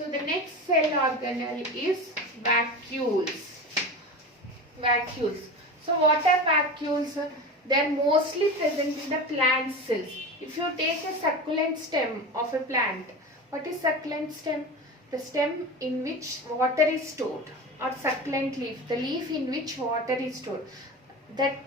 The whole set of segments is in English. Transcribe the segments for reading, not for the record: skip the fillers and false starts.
So the next cell organelle is vacuoles. Vacuoles. So what are vacuoles? They are mostly present in the plant cells. If you take a succulent stem of a plant, what is succulent stem? The stem in which water is stored, or succulent leaf, the leaf in which water is stored. That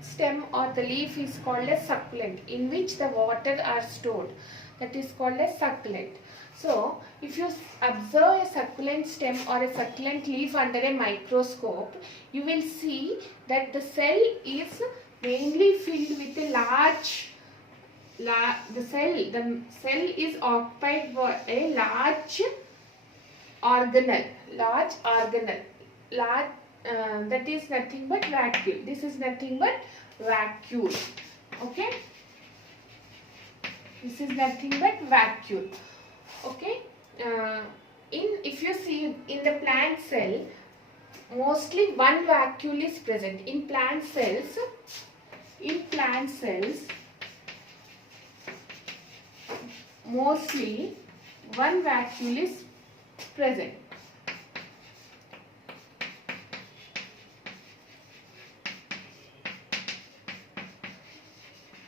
stem or the leaf is called a succulent, in which the water are stored. That is called a succulent. So, if you observe a succulent stem or a succulent leaf under a microscope, you will see that the cell is mainly filled with a the cell is occupied by a large organelle, that is nothing but vacuole. This is nothing but vacuole. Okay, this is nothing but vacuole. Okay, if you see in the plant cell, mostly one vacuole is present. In plant cells, mostly one vacuole is present.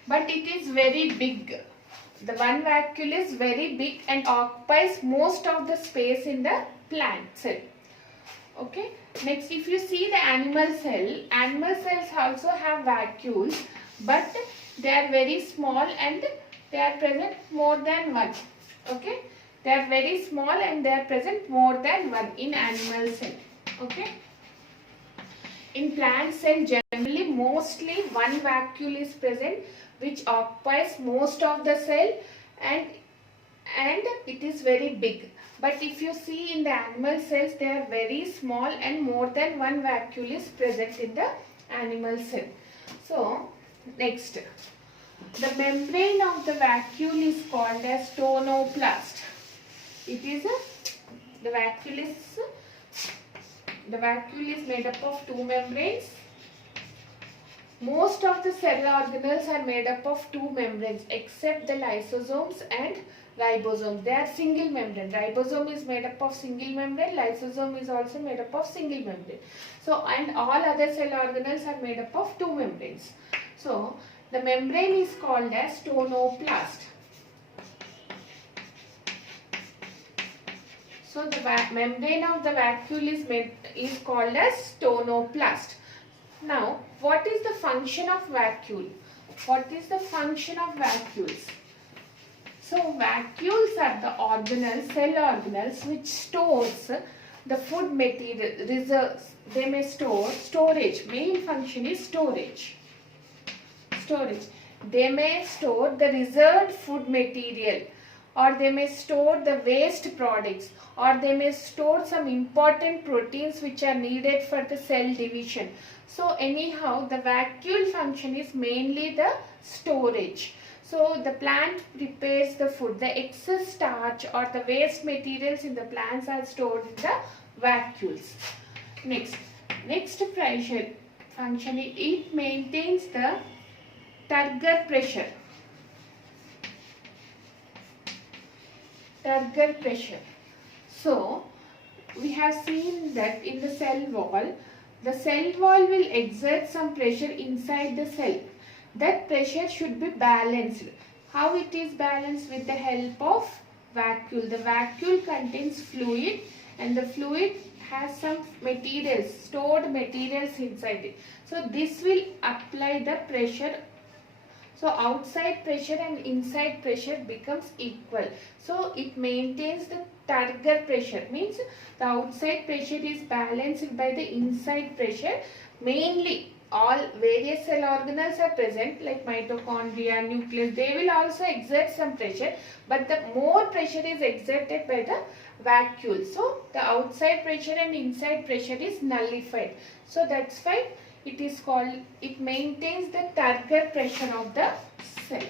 But it is very big. The one vacuole is very big and occupies most of the space in the plant cell. Okay. Next, if you see the animal cells also have vacuoles, but they are very small and they are present more than one. Okay. They are very small and they are present more than one in animal cell. Okay. In plant cell, generally mostly one vacuole is present, which occupies most of the cell, and it is very big. But if you see in the animal cells, they are very small and more than one vacuole is present in the animal cell. So, next, the membrane of the vacuole is called as tonoplast. It is the vacuole is made up of two membranes. Most of the cell organelles are made up of two membranes except the lysosomes and ribosomes. They are single membrane. Ribosome is made up of single membrane. Lysosome is also made up of single membrane. So, and all other cell organelles are made up of two membranes. So, the membrane is called as tonoplast. So, the membrane of the vacuole is called as tonoplast. Now, what is the function of vacuole? What is the function of vacuoles? So, vacuoles are the cell organelles which stores the food material, reserves. They may store storage. Main function is storage. They may store the reserved food material, or they may store the waste products, or they may store some important proteins which are needed for the cell division. So anyhow, the vacuole function is mainly the storage. So the plant prepares the food. The excess starch or the waste materials in the plants are stored in the vacuoles. Next pressure function, it maintains the turgor pressure. Turgor pressure. So, we have seen that in the cell wall will exert some pressure inside the cell. That pressure should be balanced. How it is balanced? With the help of vacuole. The vacuole contains fluid, and the fluid has some materials, stored materials inside it. So, this will apply the pressure. So, outside pressure and inside pressure becomes equal. So, it maintains the turgor pressure. Means the outside pressure is balanced by the inside pressure. Mainly, all various cell organelles are present like mitochondria, nucleus. They will also exert some pressure. But the more pressure is exerted by the vacuole. So, the outside pressure and inside pressure is nullified. So, that's why it is called, it maintains the turgor pressure of the cell.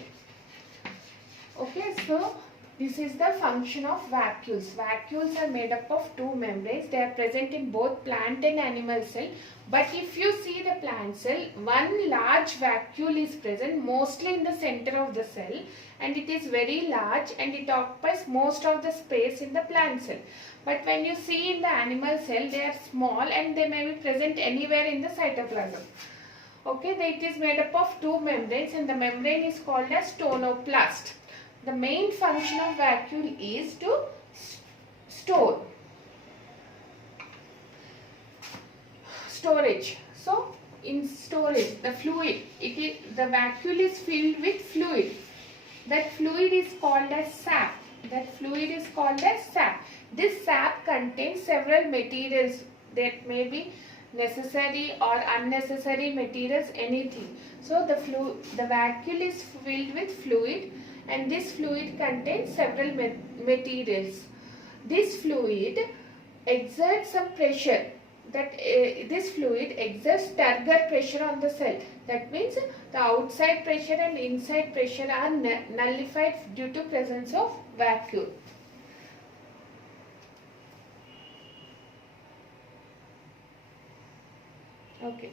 Okay, so This is the function of vacuoles. Vacuoles are made up of two membranes. They are present in both plant and animal cell. But if you see the plant cell, one large vacuole is present mostly in the center of the cell, and it is very large and it occupies most of the space in the plant cell. But when you see in the animal cell, they are small and they may be present anywhere in the cytoplasm. Okay, it is made up of two membranes and the membrane is called as tonoplast. The main function of vacuole is to storage. So in storage, the fluid, the vacuole is filled with fluid. That fluid is called as sap. This sap contains several materials that may be necessary or unnecessary materials, anything. So the vacuole is filled with fluid, and this fluid contains several materials. This fluid exerts some pressure. This fluid exerts turgor pressure on the cell. That means the outside pressure and inside pressure are nullified due to presence of vacuole. Okay.